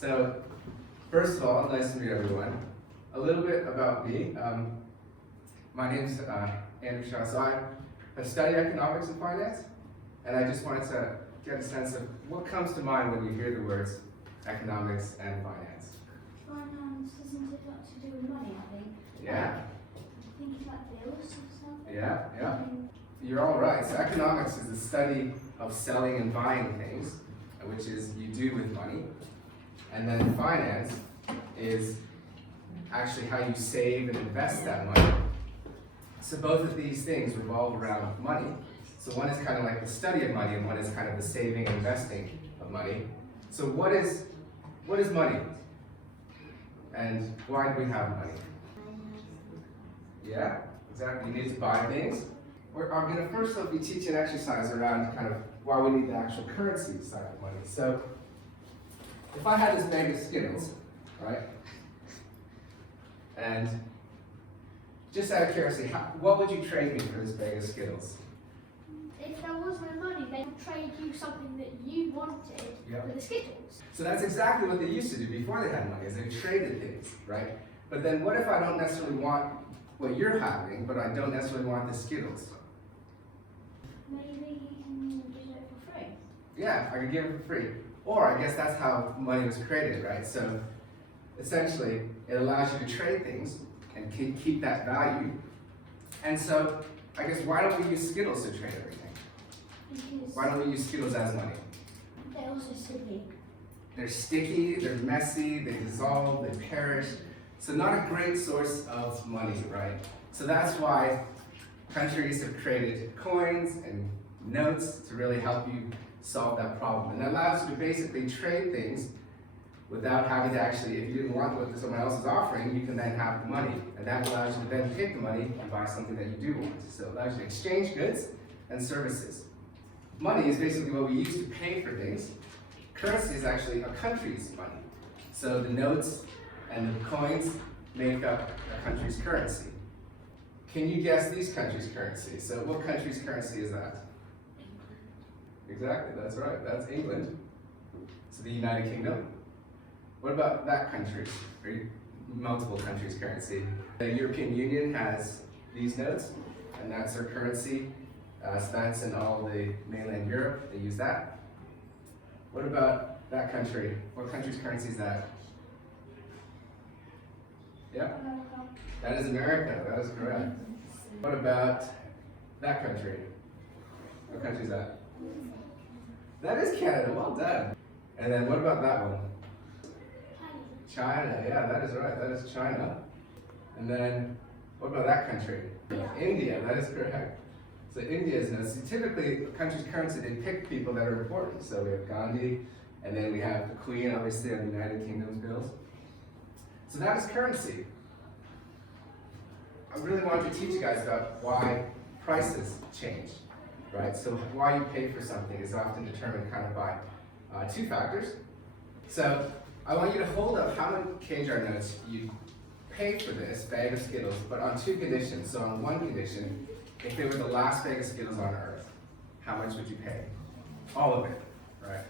So, first of all, nice to meet everyone. A little bit about me. My name's Andrew Shaw. So I study economics and finance, and I just wanted to get a sense of what comes to mind when you hear the words economics and finance. Finance, isn't it got to do with money, I think? Yeah, I think it's like bills or something. yeah. You're all right. So economics is the study of selling and buying things, which is you do with money. And then finance is actually how you save and invest that money. So both of these things revolve around money. So one is kind of like the study of money, and one is kind of the saving and investing of money. So what is money? And why do we have money? Yeah, exactly. You need to buy things. I'm going to first be teaching an exercise around kind of why we need the actual currency side of money. So if I had this bag of Skittles, right? And just out of curiosity, what would you trade me for this bag of Skittles? If there was no money, they would trade you something that you wanted Yep. for the Skittles. So that's exactly what they used to do before they had money, is they traded things, right? But then what if I don't necessarily want what you're having, but I don't necessarily want the Skittles? Maybe you can give it for free. Yeah, I could give it for free. Or I guess that's how money was created, right? So essentially, it allows you to trade things and keep that value. And so, I guess, why don't we use Skittles to trade everything? Because Why don't we use Skittles as money? they're also sticky. They're sticky, they're messy, they dissolve, they perish. So not a great source of money, right? So that's why countries have created coins and notes to really help you solve that problem. And that allows you to basically trade things without having to actually, if you didn't want what someone else is offering, you can then have the money. And that allows you to then take the money and buy something that you do want. So it allows you to exchange goods and services. Money is basically what we use to pay for things. Currency is actually a country's money. So the notes and the coins make up a country's currency. Can you guess these countries' currency? So what country's currency is that? Exactly, that's right, that's England. So the United Kingdom. What about that country, or multiple countries' currency? The European Union has these notes, and that's their currency. So that's in all the mainland Europe, they use that. What about that country? What country's currency is that? Yeah, that is America, that is correct. What about that country? What country is that? That is Canada, well done. And then what about that one? China, yeah, that is right, that is China. And then what about that country? India, that is correct. So India is known. So typically, a country's currency, they pick people that are important. So we have Gandhi, and then we have the Queen, obviously, on the United Kingdom's bills. So that is currency. I really wanted to teach you guys about why prices change, right? So why you pay for something is often determined kind of by two factors. So I want you to hold up how many KJAR notes you pay for this bag of Skittles, but on two conditions. So on one condition, if they were the last bag of Skittles on Earth, how much would you pay? All of it, right?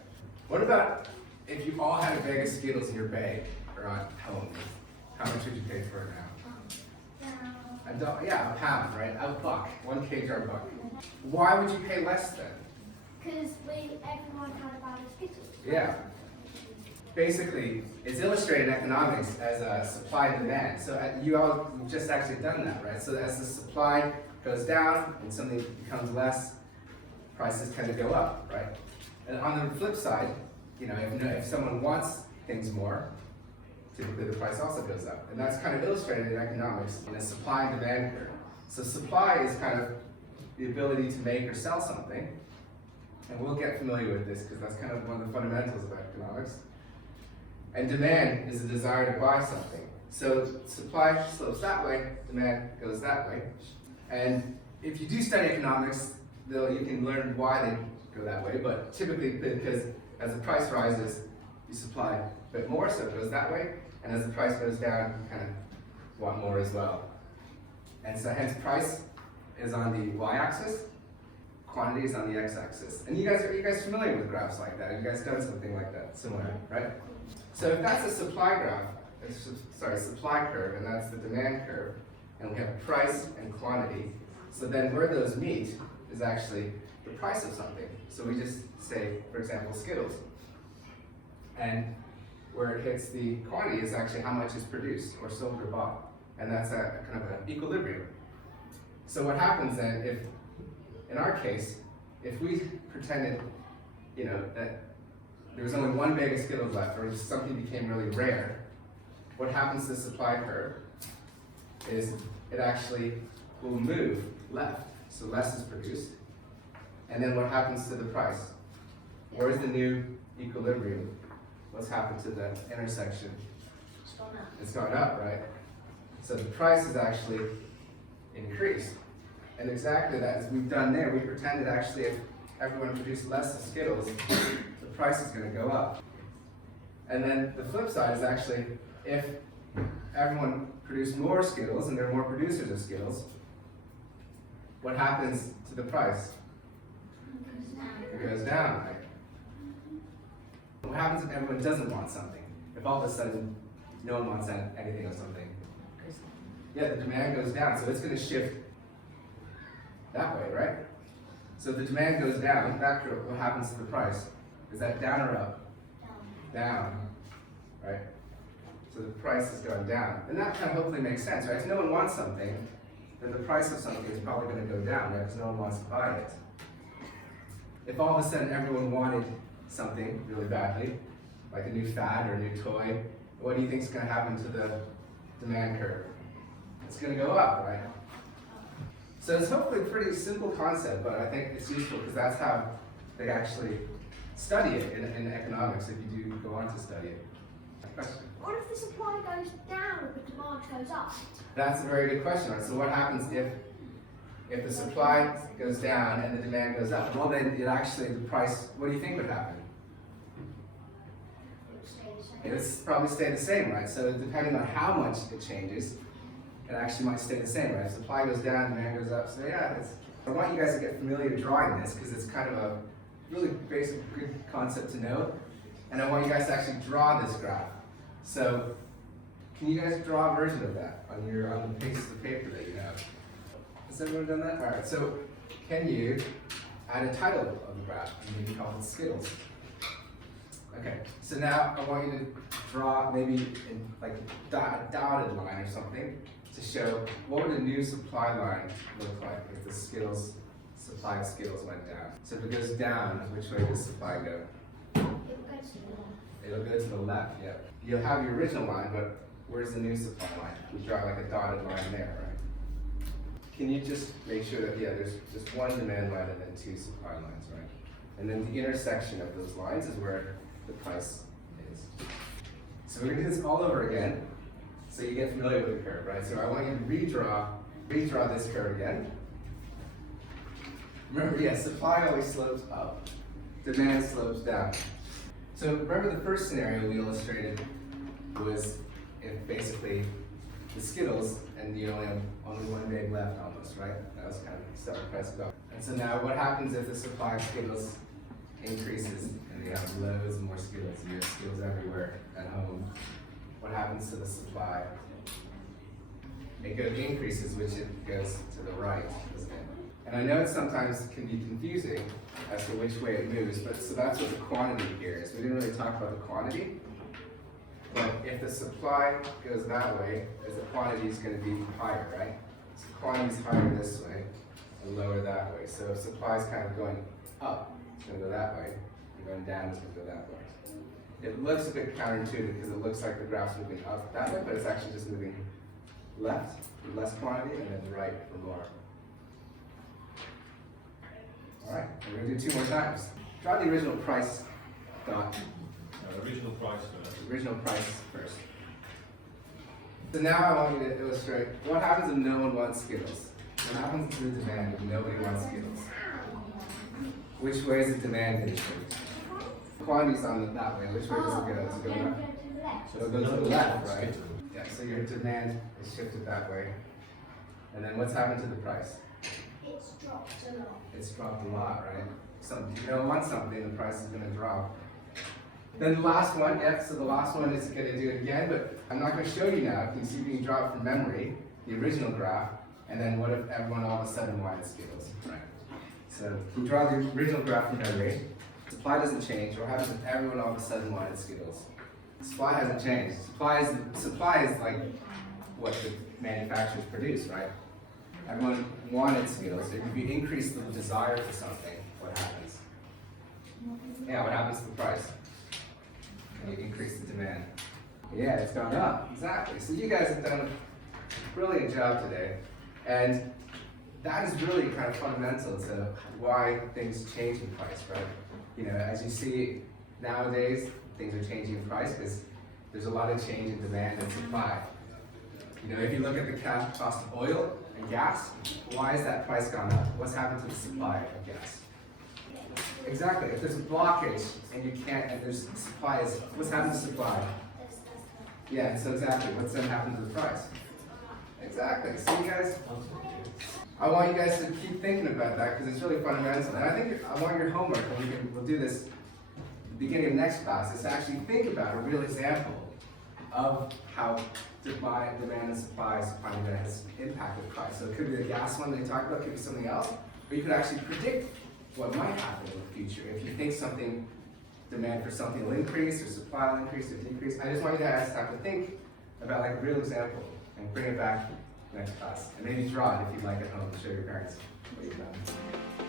What about if you all had a bag of Skittles in your bag or on home? How much would you pay for it now? Yeah, a pound, right? A buck, 1 KJAR buck. Why would you pay less then? Because everyone had a bag of Skittles. Yeah. Basically, it's illustrated in economics as a supply and demand. So you've just actually done that, right? So as the supply goes down and something becomes less, prices tend to go up, right? And on the flip side, if someone wants things more, typically the price also goes up. And that's kind of illustrated in economics in a supply and demand curve. So supply is kind of the ability to make or sell something. And we'll get familiar with this because that's kind of one of the fundamentals of economics. And demand is the desire to buy something. So supply slopes that way, demand goes that way. And if you do study economics, you can learn why they go that way, but typically because as the price rises, you supply a bit more, so it goes that way, and as the price goes down, you kind of want more as well. And so hence price is on the y-axis, quantity is on the x-axis. And you guys familiar with graphs like that? You guys done something like that, similar, right? So if that's a supply graph, supply curve, and that's the demand curve, and we have price and quantity, so then where those meet is actually the price of something. So we just say, for example, Skittles. And where it hits the quantity is actually how much is produced or sold or bought. And that's a kind of an equilibrium. So what happens then if, in our case, if we pretended, that there was only one bag of Skittles left, or if something became really rare, what happens to the supply curve is it actually will move left. So less is produced. And then what happens to the price? Where's the new equilibrium? What's happened to the intersection? It's gone up. It's gone up, right? So the price is actually increased. And exactly that, as we've done there, we pretended actually if everyone produced less of Skittles, the price is going to go up. And then the flip side is actually if everyone produced more Skittles and there are more producers of Skittles, what happens to the price? It goes down, right? What happens if everyone doesn't want something? If all of a sudden no one wants anything or something? Yeah, the demand goes down, so it's going to shift that way, right? So if the demand goes down, what happens to the price? Is that down or up? Down, right? So the price is going down. And that kind of hopefully makes sense, right? If no one wants something, then the price of something is probably going to go down, right? Because no one wants to buy it. If all of a sudden everyone wanted something really badly, like a new fad or a new toy, what do you think is going to happen to the demand curve? It's going to go up, right? So it's hopefully a pretty simple concept, but I think it's useful because that's how they actually study it in economics if you do go on to study it. Question? What if the supply goes down and the demand goes up? That's a very good question. Right? So what happens if the supply goes down and the demand goes up? Well, then it actually, the price, what do you think would happen? It would probably stay the same, right? So depending on how much it changes, it actually might stay the same, right? If supply goes down, demand goes up. So yeah, I want you guys to get familiar drawing this because it's kind of a really basic, good concept to know. And I want you guys to actually draw this graph. So can you guys draw a version of that on the pieces of paper that you have? Has everyone done that? All right, so can you add a title of the graph and maybe call it Skittles? Okay, so now I want you to draw maybe in like a dotted line or something to show what would a new supply line look like if the supply of Skittles went down. So if it goes down, which way does supply go? It'll go to the left, yeah. You'll have your original line, but where's the new supply line? We draw like a dotted line there, right? Can you just make sure that, yeah, there's just one demand line and then two supply lines, right? And then the intersection of those lines is where the price is. So we're gonna do this all over again, so you get familiar with the curve, right? So I want you to redraw this curve again. Remember, yeah, supply always slopes up, demand slopes down. So remember the first scenario we illustrated was if basically the Skittles and you only have one bag left almost, right? That was kind of stuff the price go. And so now what happens if the supply of Skittles increases and you have loads more Skittles and you have Skittles everywhere at home? What happens to the supply? It increases, which it goes to the right, doesn't it? And I know it sometimes can be confusing as to which way it moves, but so that's what the quantity here is. We didn't really talk about the quantity, but if the supply goes that way, the quantity is going to be higher, right? So quantity is higher this way and lower that way. So if supply is kind of going up, it's going to go that way, and going down, it's going to go that way. It looks a bit counterintuitive because it looks like the graph's moving up that way, but it's actually just moving left for less quantity and then right for more. All right, we're going to do two more times. Draw the original price dot. Original price first. Original price first. So now I want you to illustrate what happens if no one wants Skittles. What happens to the demand if nobody wants Skittles? Which way is the demand going to shift? Quantity's on that way. Which way does it go? Does it go left? So it'll go to the left, right? Yeah, so your demand is shifted that way. And then what's happened to the price? It's dropped a lot. It's dropped a lot, right? So if you don't want something, the price is gonna drop. Then the last one, so the last one is gonna do it again, but I'm not gonna show you now. You can see we can draw it from memory, the original graph, and then what if everyone all of a sudden wanted Skittles, right? So if you draw the original graph from memory, supply doesn't change. What happens if everyone all of a sudden wanted Skittles? Supply hasn't changed. Supply is like what the manufacturers produce, right? Everyone wanted Skittles. If you increase the desire for something, what happens? Yeah, what happens to the price? You increase the demand. Yeah, it's gone up. Exactly. So you guys have done a brilliant job today. And that is really kind of fundamental to why things change in price, right? You know, as you see nowadays, things are changing in price because there's a lot of change in demand and supply. You know, if you look at the cost of oil and gas, why has that price gone up? What's happened to the supply of gas? Exactly. If there's a blockage and you can't, and there's supplies, what's happened to supply? Yeah, so exactly. What's then happened to the price? Exactly. So you guys, I want you guys to keep thinking about that because it's really fundamental. And I think I want your homework, and we'll do this at the beginning of next class, is to actually think about a real example of how demand and supply and demand has impacted price. So it could be the gas one they talked about, it could be something else, or you could actually predict what might happen in the future. If you think demand for something will increase, or supply will increase, or decrease. I just want you guys to have to think about like a real example and bring it back next class. And maybe draw it if you'd like at home to show your parents what you've done.